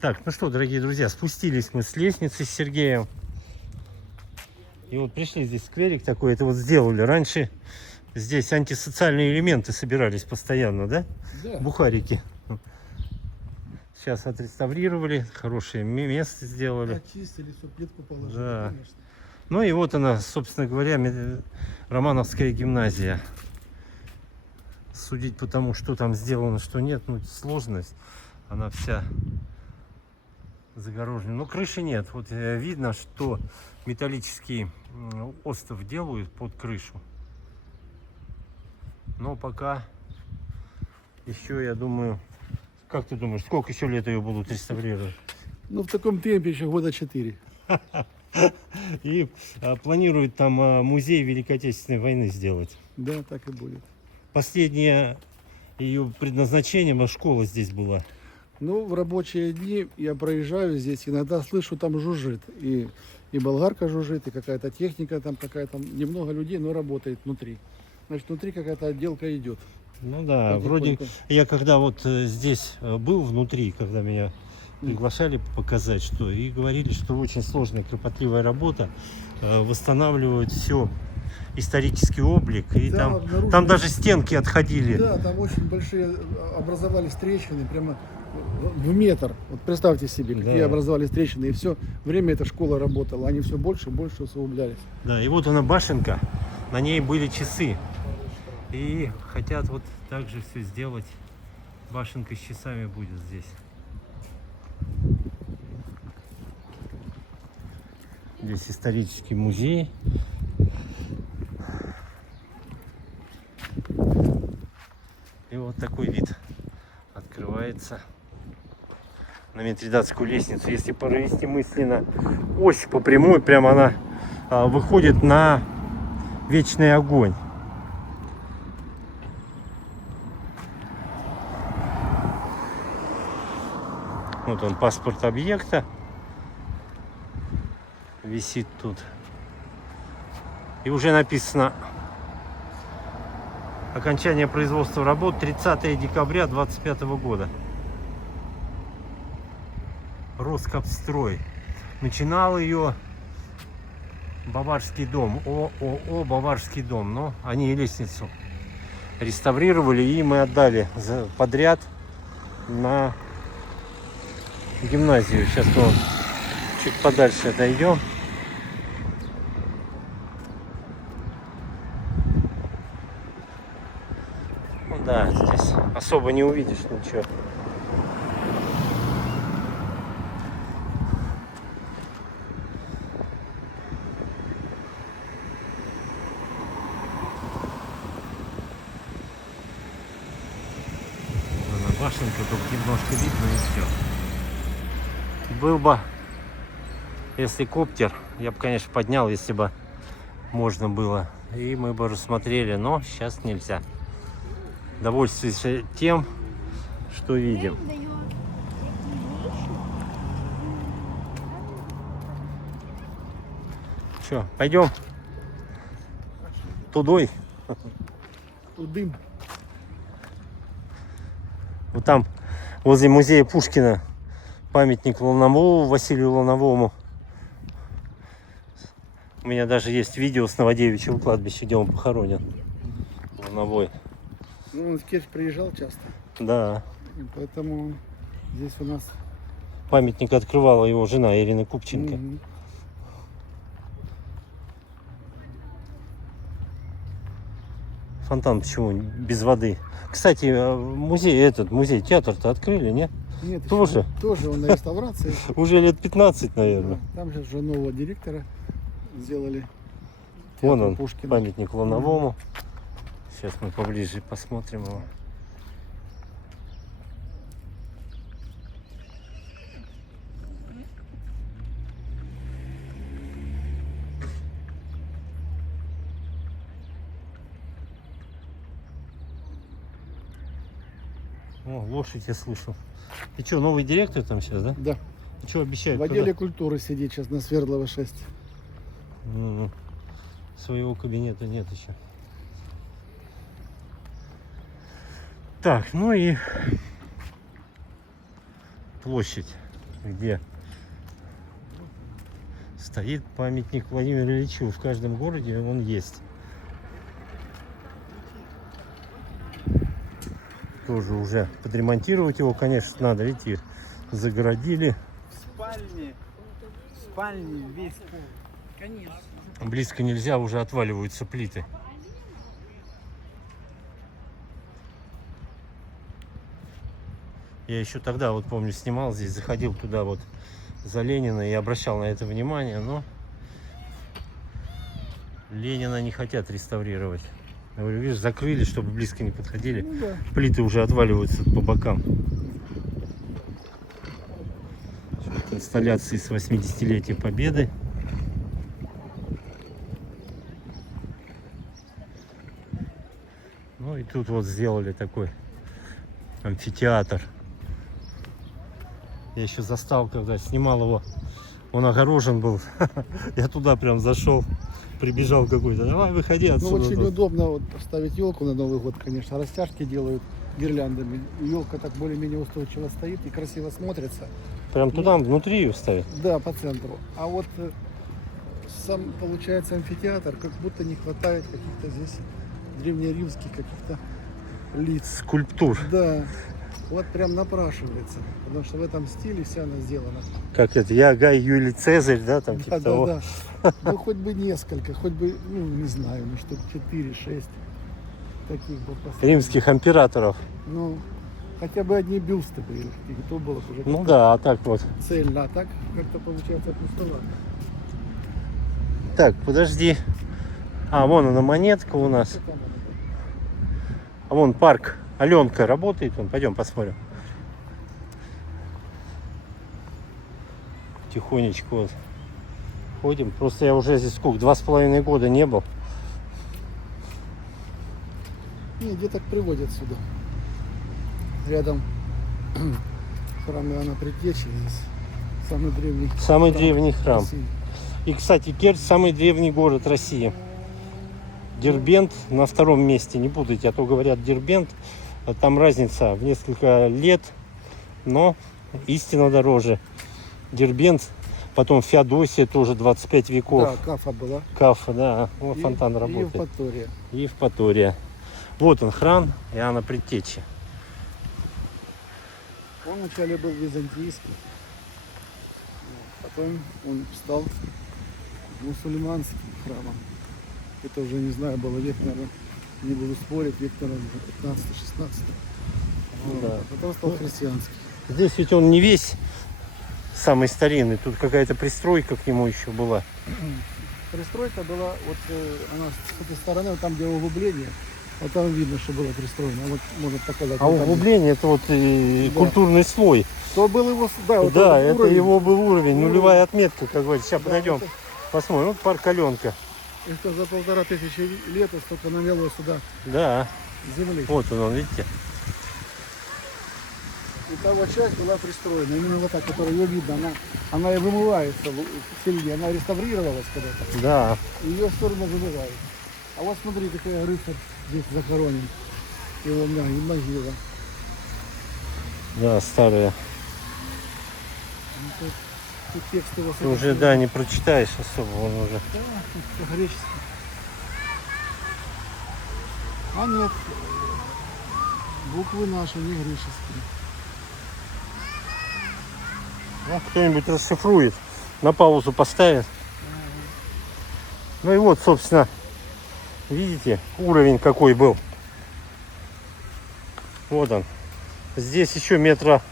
Так, ну что, дорогие друзья, спустились мы с лестницы с Сергеем. И вот пришли здесь скверик такой, это вот сделали. Раньше здесь антисоциальные элементы собирались постоянно, да? Да. Бухарики. Сейчас отреставрировали, хорошее место сделали. Очистили, все, плитку положили, Да. конечно. Ну и вот она, собственно говоря, Романовская гимназия. Судить по тому, что там сделано, что нет, ну сложность. Она вся загорожена. Но крыши нет. Вот видно, что металлический остов делают под крышу. Но пока еще, я думаю, как ты думаешь, сколько еще лет ее будут реставрировать? Ну, в таком темпе еще года 4. И планируют там музей Великой Отечественной войны сделать. Да, так и будет. Последнее ее предназначение, школа здесь была. Ну, в рабочие дни я проезжаю здесь, иногда слышу, там жужжит. И болгарка жужжит, и какая-то техника там какая-то. Немного людей, но работает внутри. Значит, внутри какая-то отделка идет. Ну да, Потихоньку. вроде я когда вот здесь был внутри, когда меня приглашали показать, что и говорили, что очень сложная, кропотливая работа, восстанавливают все, исторический облик, и Да, там даже стенки отходили. Да, там очень большие образовались трещины, прямо в метр. Вот представьте себе, какие Да. образовались трещины, и все время эта школа работала, они все больше и больше усугублялись. Да, и вот она башенка, на ней были часы. И хотят вот так же все сделать. Башенка с часами будет здесь. Здесь исторический музей. И вот такой вид открывается на Митридатскую лестницу. Если провести мысленно ось по прямой, прямо она выходит на Вечный огонь. Вот он, паспорт объекта висит тут. И уже написано: окончание производства работ 30 декабря 2025 года. Роскапстрой. Начинал ее Баварский дом. ООО Баварский дом. Но они и лестницу реставрировали, и мы отдали подряд на гимназию. Сейчас мы чуть подальше отойдем. Ну да, здесь особо не увидишь ничего. Башенка только немножко видно, и все. Был бы, если коптер, я бы, конечно, поднял, если бы можно было, и мы бы рассмотрели, но сейчас нельзя. Довольствуемся тем, что видим. Что, пойдем тудой? Дым. Вот там, возле музея Пушкина, памятник Лановому, Василию Лановому. У меня даже есть видео с Новодевичьего кладбища, где он похоронен. Лановой. Ну, он в Керчь приезжал часто, Да. и поэтому здесь у нас... Памятник открывала его жена Ирина Купченко. Мгм. Фонтан почему без воды? Кстати, музей, театр-то открыли, нет? Нет, Тоже? Тоже он на реставрации. Уже лет 15, наверное. Да, там сейчас уже нового директора сделали. Вон Театр он, Пушкина. памятник Лановому. Сейчас мы поближе посмотрим его. О, лошадь я слышу. И что, новый директор там сейчас, да? Да. И что обещают? В отделе культуры сидит сейчас на Свердлова 6. Своего кабинета нет еще. Так, ну и площадь. где стоит памятник Владимиру Ильичу. В каждом городе он есть. Тоже уже подремонтировать его, конечно, надо. Видите, загородили. Спальни весь пол. Конечно. Близко нельзя, уже отваливаются плиты. Я еще тогда, вот помню, снимал здесь, заходил туда вот за Ленина и обращал на это внимание, но Ленина не хотят реставрировать. Я говорю, видишь, закрыли, чтобы близко не подходили. Ну да. Плиты уже отваливаются по бокам. Инсталляции с 80-летия Победы. Ну и тут вот сделали такой амфитеатр. Я еще застал, когда снимал его. Он огорожен был. Я туда прям зашел. Прибежал какой-то. Давай, выходи Ну, отсюда. очень тут. удобно вот ставить елку на Новый год, конечно. Растяжки делают гирляндами. Елка так более-менее устойчиво стоит и красиво смотрится. Прям туда, внутри ее ставить. Да, по центру. А вот сам, получается, амфитеатр, как будто не хватает каких-то здесь древнеримских каких-то лиц. Скульптур. Да, вот прям напрашивается, потому что в этом стиле вся она сделана. Как это? Я Гай Юлий Цезарь, да, там типа Да, того. да, да. Ну, хоть бы несколько, хоть бы, ну, не знаю, ну, штук 4-6 таких бы поставить. Римских императоров. Ну, хотя бы одни бюсты были, и то было бы уже Ну да, а так вот. цельно, а так как-то получается пустовато. Так, подожди. А, вон она монетка у нас. Что там оно? А вон парк. Аленка работает. Вон, пойдем посмотрим. Тихонечко вот ходим. Просто я уже здесь сколько? 2,5 года не был. Не, деток приводят сюда. Рядом храм Иоанна Предтечи здесь. Самый древний Самый древний храм. России. И, кстати, Керчь самый древний город России. Дербент на втором месте. Не путайте, а то говорят Дербент. А там разница в несколько лет. Но истина дороже. Дербент, потом Феодосия, тоже 25 веков. Да, Кафа была. Кафа, да. Вот И- фонтан И работает. Евпатория. И Евпатория. Вот он, храм Иоанна Предтечи. Он вначале был византийский. Вот. Потом он стал мусульманским храмом. Это уже, не знаю, было век, наверное, не буду спорить, век, наверное, 15-16. Вот. Да. Потом стал христианский. Здесь ведь он не весь самый старинный. Тут какая-то пристройка к нему еще была. Пристройка была, вот она с этой стороны, вот там, где углубление, вот там видно, что было пристроено. Вот можно показать. А вот там, углубление это вот Да. культурный слой. то был его, да, вот Да, этот это уровень. его был уровень, Уровень. нулевая отметка, как говорится. Сейчас Да, подойдем, это- посмотрим. Вот парк Аленка. Это за 1500 лет столько навело сюда Да, земли. вот он, видите. И та вот часть была пристроена, именно вот так, которая ее видно, она и вымывается в сельде, она реставрировалась когда-то, Да, и ее все равно вымывает. А вот смотри, какой рыцарь здесь захоронен, его и могила. да, старая. Ну, тут текст его Ты уже, да, не прочитаешь особо, он уже. Да, это греческий. А нет, буквы наши не греческие. Ну, кто-нибудь расшифрует, на паузу поставит. Ну и вот, собственно, видите, уровень какой был. Вот он. Здесь еще 1,5 метра,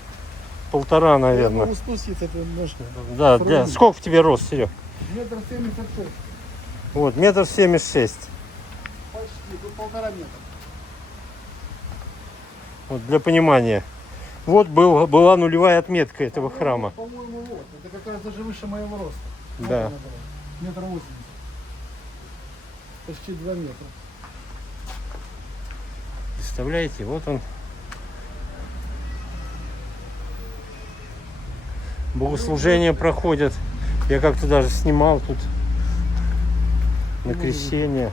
Я наверное. могу спуститься, это немножко. Да, сравнить. сколько в тебе рост, Серег? 1,76 м. Вот, 1,76 м. Почти, тут 1,5 метра. Вот для понимания. Вот была нулевая отметка этого храма. По-моему, вот. Это как раз даже выше моего роста. Да. 1,80 м. Почти 2 метра. Представляете, вот он. Богослужения проходят. Я как-то даже снимал тут на крещение.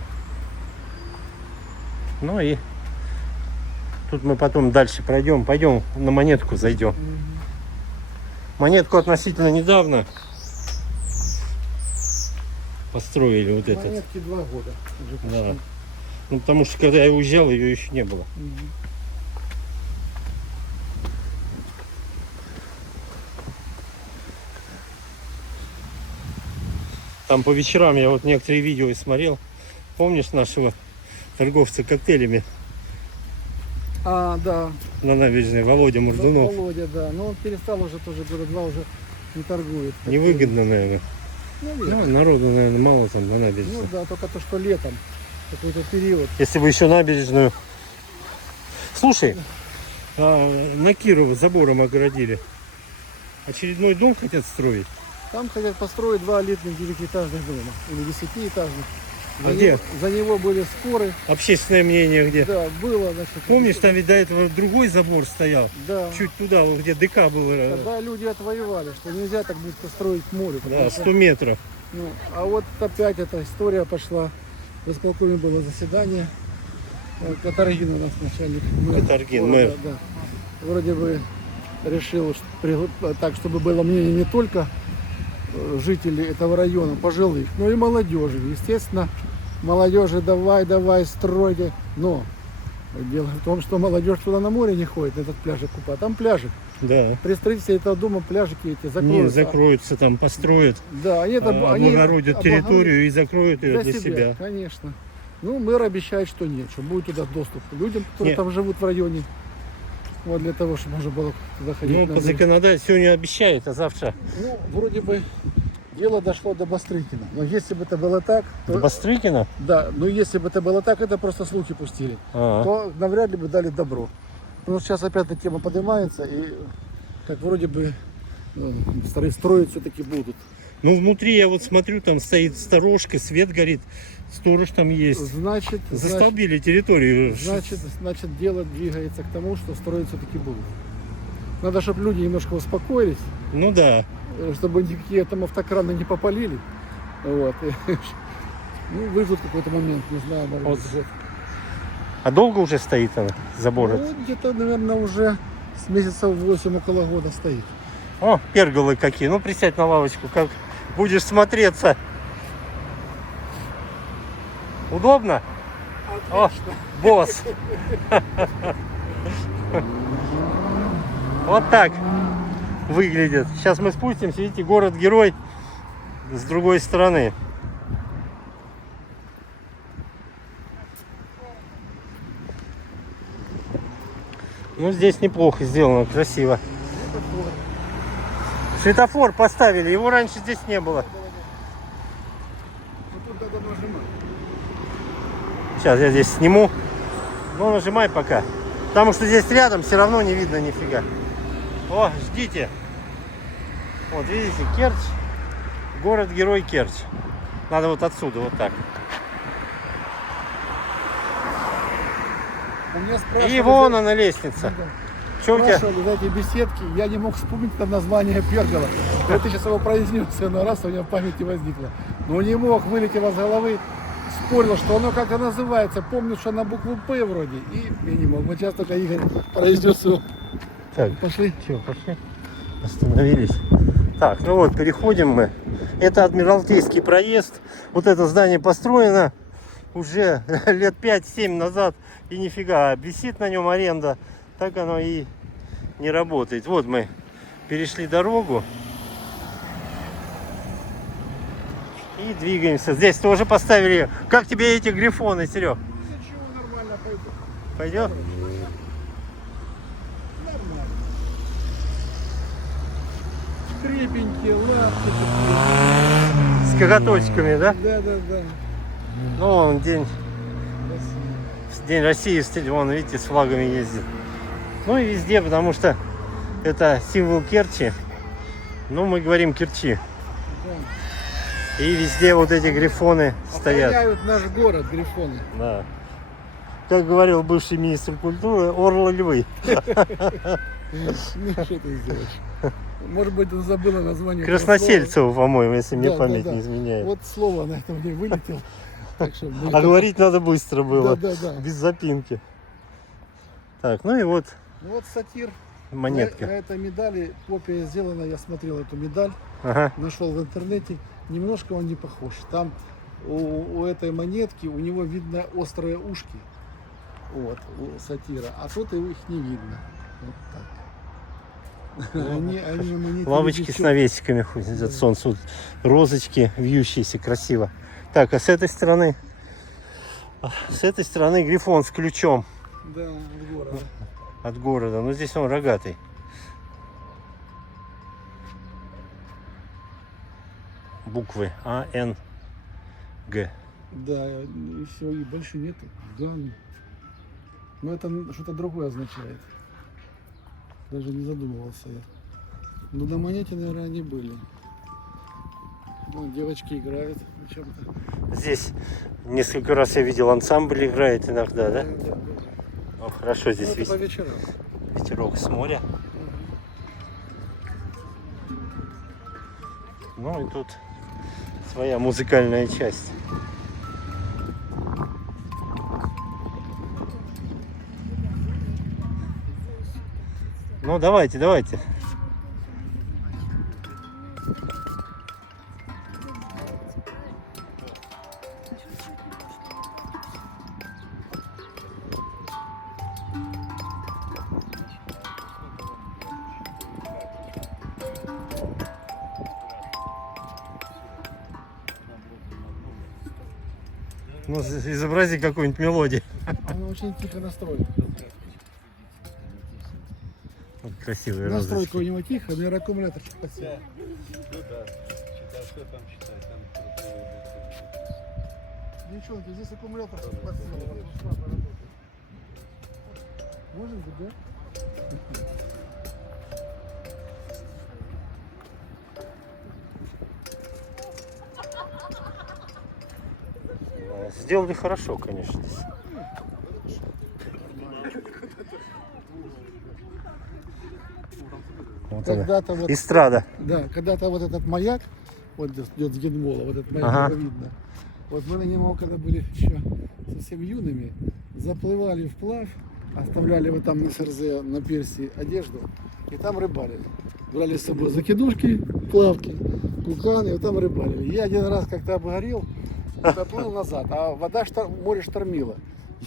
Ну и тут мы потом дальше пройдем. Пойдем на монетку зайдем. Монетку относительно недавно построили вот этот. Монетки 2 года уже Да. пошли. Ну, потому что когда я уезжал, ее еще не было. Мгм. Там по вечерам я вот некоторые видео смотрел. Помнишь нашего торговца коктейлями А, да. на набережной, Володя Мурдунов? Володя, да. Но он перестал уже тоже года 2 уже не торгует. Невыгодно, наверное. Наверное. Ну, народу, наверное, мало там на Ну набережной. да, только то, что летом. Какой-то период. Если бы еще набережную. Слушай, на Кирова забором огородили. Очередной дом хотят строить. Там хотят построить 2 элитных 9-этажных дома. Или 10-этажных. А где? За него были споры. Общественное мнение где? Да, было, значит. Помнишь, там ведь до этого другой забор стоял? Да. Чуть туда, вот где ДК было. Тогда люди отвоевали, что нельзя так близко строить к морю. потому Да, что- 100 метров. Ну, а вот опять эта история пошла. В исполкоме было заседание. Катаргин у нас начальник. Катаргин, города, мэр. да. Вроде бы решил, так, чтобы было мнение не только жителей этого района, пожилых, но и молодежи. Естественно, молодежи давай, стройте. Но дело в том, что молодежь туда на море не ходит, на этот пляжик купать. Там пляжик. Да. При строительстве этого дома пляжики эти Не, закроются. закроются там, построят, Да, они это они облагородят территорию и закроют ее для себя. Конечно. Ну, мэр обещает, что нет, что будет туда доступ людям, которые Нет. там живут в районе. Вот для того, чтобы можно было заходить. Ну, на по берег. законодательству сегодня обещает, а завтра Ну, вроде бы дело дошло до Бастрыкина. Но если бы это было так, то... до Бастрыкина. Да, но если бы это было так, это просто слухи пустили. А, То навряд ли бы дали добро. Потому что сейчас опять эта тема поднимается, и как вроде бы строить все-таки будут. Ну, внутри я вот смотрю, там стоит сторожка, свет горит, сторож там есть. Значит, Застолбили территорию. значит, дело двигается к тому, что строить все-таки будут. Надо, чтобы люди немножко успокоились, Ну да. чтобы никакие там автокраны не попалили. Вот. Ну, выждут какой-то момент, не знаю, может Вот. быть, год. А долго уже стоит она, забор? Ну, где-то, наверное, уже с месяцев 8 около года стоит. О, перголы какие. Ну, присядь на лавочку, как будешь смотреться. Удобно? О, босс. Вот так выглядит. Сейчас мы спустимся, видите, город-герой с другой стороны. Ну, здесь неплохо сделано, красиво. Светофор поставили, его раньше здесь не было. Ну, тут надо нажимать. Сейчас я здесь сниму. Ну, нажимай пока. Потому что здесь рядом все равно не видно нифига. О, ждите. Вот, видите, Керчь. Город-герой Керчь. Надо вот отсюда, вот так. У меня спрашивали, И вон она лестница. Что у тебя? спрашивали за эти беседки, я не мог вспомнить там название пергола. Вот ты сейчас его произнес, и на раз у меня в памяти возникло. Но не мог, вылетело с головы, спорил, что оно как-то называется. Помню, что на букву П вроде. И я не мог. Вот сейчас только Игорь произнес его. Так, Пошли. что, пошли? Остановились. Так, ну вот, переходим мы. Это Адмиралтейский проезд. Вот это здание построено уже лет 5-7 назад. И нифига, висит на нем аренда. Так оно и не работает. Вот мы перешли дорогу. И двигаемся. Здесь тоже поставили. Как тебе эти грифоны, Серег? Ничего, нормально пойду. Пойдет? Нормально. Крепенькие, лапки С коготочками, да? такие. Да. Ну, он день Красиво. День России, вон, видите, с флагами ездит. Ну и везде, потому что это символ Керчи. Ну, мы говорим Керчи. Да. И везде вот эти грифоны стоят. Охраняют наш город, грифоны. Да. Как говорил бывший министр культуры, орлы львы. Ну, что ты сделаешь? Может быть, он забыла название. Красносельцеву, по-моему, если мне Да, память да. не изменяет. Вот слово на этом не вылетело. Так что А говорить надо быстро было. Да. Без запинки. Так, ну и вот, Ну вот сатир. На монетка. этой медали копия сделана, я смотрел эту медаль, Ага. нашел в интернете. Немножко он не похож. Там у этой монетки у него видно острые ушки. Вот, у сатира. А тут их не видно. Вот так. Они на монете Лавочки видят с всё. навесиками ходят от солнца. Вот розочки вьющиеся, красиво. Так, а с этой стороны? С этой стороны грифон с ключом Да, от города. от города. Ну здесь он рогатый. Буквы А, Н, Г. Да, и все, и больше нету. Да. Но это что-то другое означает. Даже не задумывался я. Но на монете, наверное, они были. Вон девочки играют на чем-то. Здесь несколько раз я видел, ансамбль играет иногда, да? Да. О, хорошо Ну, здесь это по вести. вечерам. Ветерок с моря. Ну и тут своя музыкальная часть. Ну давайте, давайте. Ну, изобрази какую-нибудь мелодию. Она очень тихо настроена. Вот красивые Настройка у розочки. него тихо, наверное, аккумулятор подсел. Ну да. Читать, что там читать? Там Девчонки, здесь аккумулятор подсел. Вот слабо работает. Может быть, да? Сделали хорошо, конечно. Вот она. Когда-то вот, Эстрада. да, когда-то вот этот маяк, вот здесь идет с Генмола, вот этот маяк, Ага. его видно. Вот мы на него, когда были еще совсем юными, заплывали вплавь, оставляли вот там на СРЗ, на Персии одежду, и там рыбалили. Брали с собой закидушки, плавки, куканы, и вот там рыбалили. Я один раз как-то обгорел, поплыл назад, а вода, море штормило.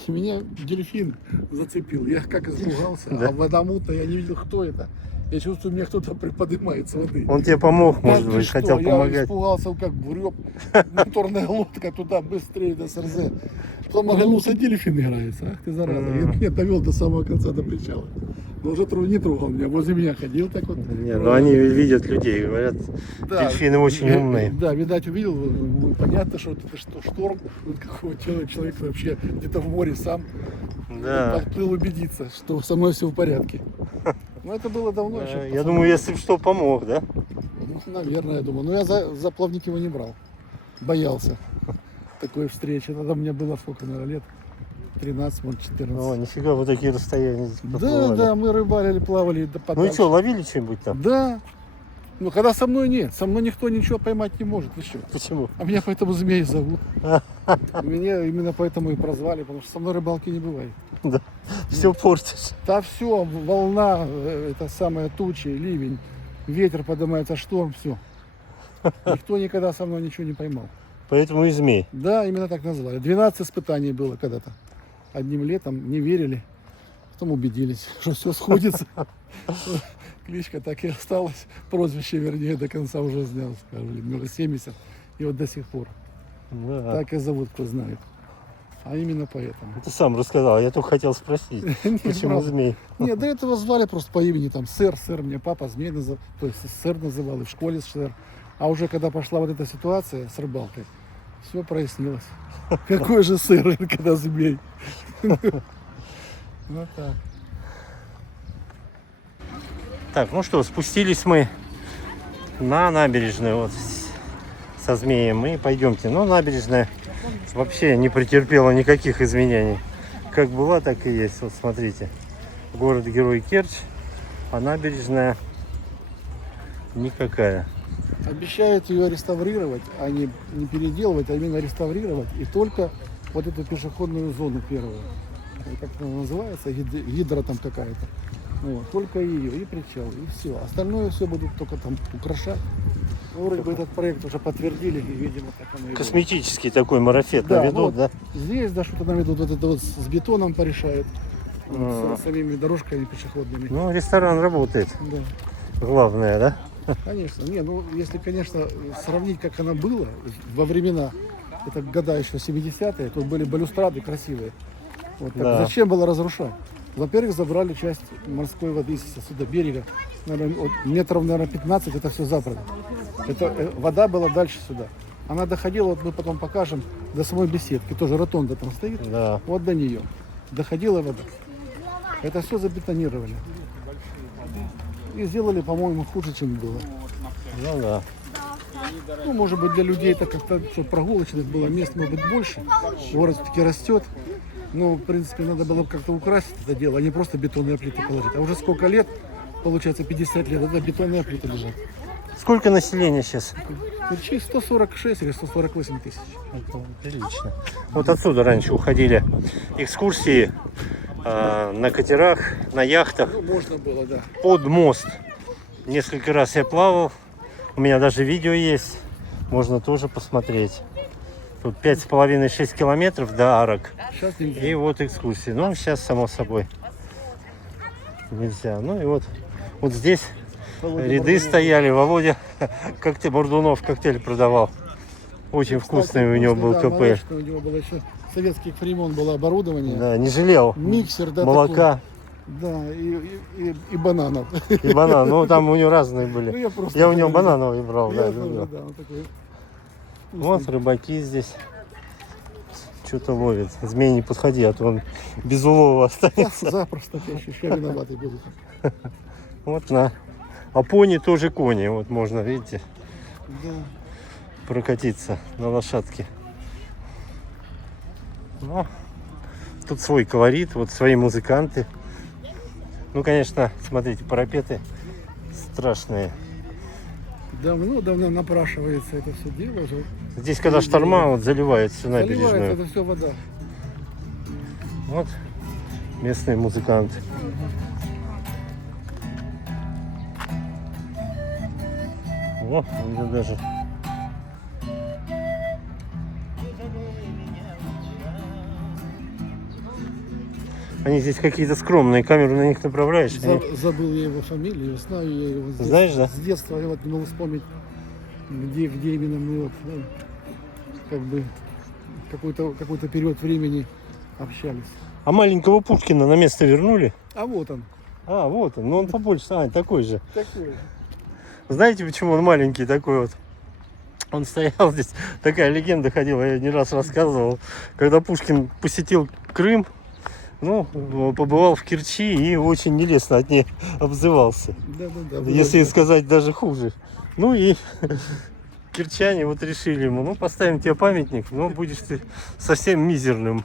И меня дельфин зацепил. Я как испугался, Да. а вода мутная, я не видел, кто это. Я чувствую, меня кто-то поднимает с воды. Он тебе помог, может Да ты быть, что, хотел я помогать. испугался, как греб, моторная лодка туда быстрее до СРЗ. Потом оглянулся, дельфин играется. Ах ты зараза. И меня довел до самого конца, до причала. Но уже не трогал меня, возле меня ходил так вот. Не, ну они видят людей, говорят, Да. дельфины очень умные. Да, видать, увидел, ну, понятно, что это что, шторм, вот какой человек вообще где-то в море сам Да. подплыл убедиться, что со мной все в порядке. Но это было давно еще. Я думаю, если бы что, помог, да? Ну, наверное, я думаю. Но я за плавник его не брал. Боялся такой встречи. Тогда мне было сколько, наверное, лет? 13, может, 14. О, нифига, вот такие расстояния Да, поплывали. да, мы рыбалили, плавали до Ну и подальше. что, ловили что-нибудь там? Да. Ну, когда со мной нет. Со мной никто ничего поймать не может. Вы что? Почему? А меня поэтому змей зовут. Меня именно поэтому и прозвали, потому что со мной рыбалки не бывает. Все портишь. Да все, волна, это самая тучи, ливень, ветер поднимается, шторм, все. Никто никогда со мной ничего не поймал. Поэтому и змей. Да, именно так назвали. 12 испытаний было когда-то. Одним летом не верили, потом убедились, что все сходится. Кличка так и осталась, прозвище, вернее, до конца уже снял, скажем, уже 70, и вот до сих пор. Да. Так и зовут, кто знает. А именно поэтому. Ты сам рассказал, я только хотел спросить, Нет, почему правда. змей? Нет, до этого звали просто по имени, там, сэр, мне папа змей называл, то есть сэр называл, и в школе сэр. А уже когда пошла вот эта ситуация с рыбалкой, все прояснилось. Какой же сыр, когда змей? Вот так. Так, ну что, спустились мы на набережную вот со змеем и пойдемте. Ну, набережная вообще не претерпела никаких изменений. Как была, так и есть. Вот смотрите, город-герой Керчь, а набережная никакая. Обещают ее реставрировать, а не переделывать, а именно реставрировать. И только вот эту пешеходную зону первую. Как она называется? Гидра там какая-то. Вот, только ее и причал, и все. Остальное все будут только там украшать. Ну, вроде бы этот проект уже подтвердили, и, видимо, так оно и будет. Косметический такой марафет Да, наведут, вот. да? Здесь, да, что-то наведут, вот это вот с бетоном порешают. А. С самими дорожками пешеходными. Ну, ресторан работает. Да, Главное, да? конечно. Не, ну, если, конечно, сравнить, как оно было во времена, это года еще 70-е, тут были балюстрады красивые. Вот, так Да. зачем было разрушать? Во-первых, забрали часть морской воды с сюда берега. Наверное, вот метров, наверное, 15, это все забрано. Это, вода была дальше сюда. Она доходила, вот мы потом покажем, до самой беседки. Тоже ротонда там стоит. Да. Вот до нее. Доходила вода. Это все забетонировали. И сделали, по-моему, хуже, чем было. Ну да. Ну, может быть, для людей это как-то, чтобы прогулочных было мест, может быть, больше. Город все-таки растет. Но, в принципе, надо было бы как-то украсить это дело, а не просто бетонные плиты положить. А уже сколько лет, получается, 50 лет, это бетонные плиты лежат. Сколько населения сейчас? Через 146 или 148 тысяч. Это прилично. Вот отсюда раньше уходили экскурсии на катерах, на яхтах Ну, можно было, да. под мост. Несколько раз я плавал. У меня даже видео есть. Можно тоже посмотреть. Тут 5,5-6 километров до арок. Сейчас нельзя. И вот экскурсии. Ну, сейчас, само собой, нельзя. Ну и вот здесь Володя ряды Мордунов. стояли. Володя коктейль Мордунов коктейль продавал. Очень Кстати, вкусный у него был да, КП. молочный, у него было еще советских времен было оборудование. Да, не жалел. Миксер, да, Молока такой. Да, и бананов. и банан. Ну, там у него разные Ну, были. я просто Я у него такой, банановый брал. я Да, тоже, любил. да, он такой. Вот рыбаки здесь что-то ловят. Змей, не подходи, а то он без улова останется. Я запросто, конечно, еще виноватый буду. Вот на Апоне тоже кони. Вот можно, видите, Да. прокатиться на лошадке. Ну, тут свой колорит, вот свои музыканты. Ну, конечно, смотрите, парапеты страшные. Давно напрашивается это все дело уже. Здесь, когда шторма, вот заливает всю Заливается набережную. это все вода. Вот местные музыканты. О, у меня даже они здесь какие-то скромные, камеру на них направляешь. они- Забыл я его фамилию, знаю я его с Знаешь, да? С детства я вот не могу вспомнить, где именно мы вот, ну, как бы какой-то период времени общались. А маленького Пушкина на место вернули? А вот он. А, вот он, но он побольше, такой же. Такой. Знаете, почему он маленький такой вот? Он стоял здесь, такая легенда ходила, я не раз рассказывал, когда Пушкин посетил Крым, ну, побывал в Керчи и очень нелестно от ней обзывался. Да. Если сказать даже хуже. Ну и кирчане вот решили ему, ну, поставим тебе памятник, но будешь ты совсем мизерным.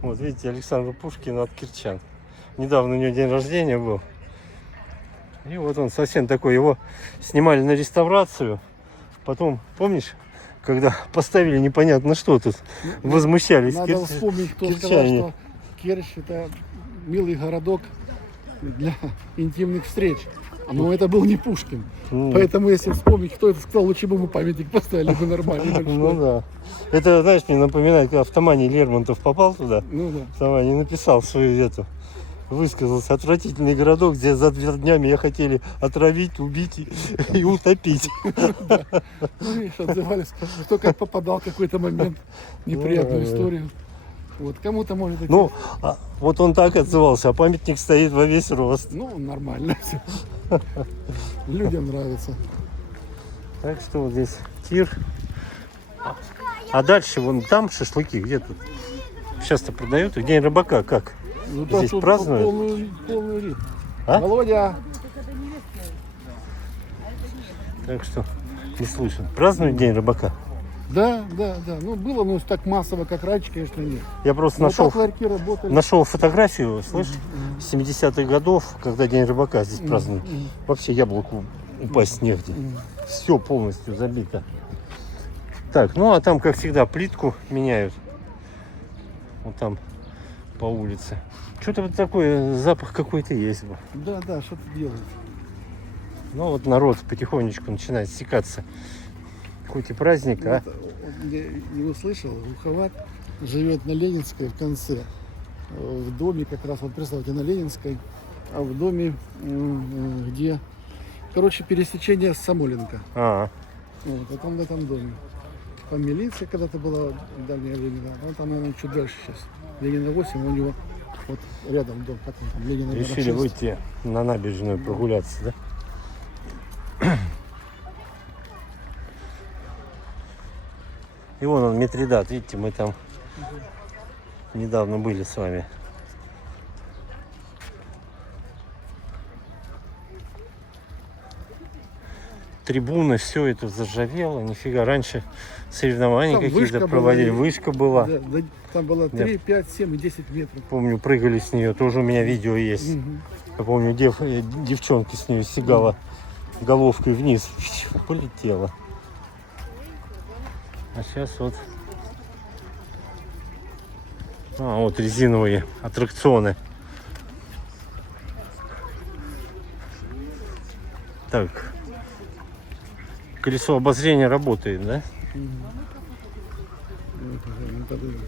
Вот, видите, Александр Пушкин от кирчан. Недавно у него день рождения был. И вот он совсем такой, его снимали на реставрацию. Потом, помнишь, когда поставили непонятно что тут, возмущались. Надо вспомнить, кто сказал, кирчане. что Керчь это милый городок для интимных встреч. Но это был не Пушкин. Поэтому, если вспомнить, кто это сказал, лучше бы ему памятник поставили бы нормальный. Ну большой. да. Это, знаешь, мне напоминает, когда Автоманий Лермонтов попал туда, Ну да. Автоманий написал свою эту, высказался: отвратительный городок, где за 2 днями я хотели отравить, убить и утопить. Ну, видишь, отзывались, кто как попадал в какой-то момент в неприятную историю. Вот, кому-то может быть. Ну, вот он так отзывался, а памятник стоит во весь рост. Ну, нормально все. Людям нравится. Так что вот здесь тир. А дальше вон там шашлыки, где тут? Сейчас-то продают, и День рыбака как? Ну, Здесь тут празднуют? полный рит. А? Володя! Так что не слышно. Празднуют День рыбака? Да. Ну, было, но так массово, как раньше, конечно, нет. Я просто Но нашел, так ларьки работали. нашел фотографию, слышишь, 70-х годов, когда День рыбака здесь празднуют. Вообще яблоку упасть негде. Все полностью забито. Так, ну а там, как всегда, плитку меняют. Вот там по улице. Что-то вот такой запах какой-то есть. Бы. Да, да, что-то делают. Ну вот народ потихонечку начинает стекаться. Хоть и праздник, а Вот, я не услышал, Уховат живет на Ленинской в конце. В доме как раз, вот представьте, на Ленинской, а в доме, где, короче, пересечение с Самоленко. Вот, а там в этом доме. Там милиция когда-то была в дальнее время, да. А там, наверное, чуть дальше сейчас. Ленина 8, у него вот рядом дом, как он там, Ленина решили 6. выйти на набережную прогуляться, да? И вон он, Митридат, видите, мы там недавно были с вами. Трибуны, все это заржавело, нифига. Раньше соревнования Там какие-то вышка проводили, была, вышка была. Да, да, там было 3, 5, 7 и 10 метров. Помню, прыгали с нее, тоже у меня видео есть. Я помню, девчонка с нее стегала головкой вниз, полетела. А сейчас вот... вот резиновые аттракционы. Так. Колесо обозрения работает, да? Вот уже, ну, подожди.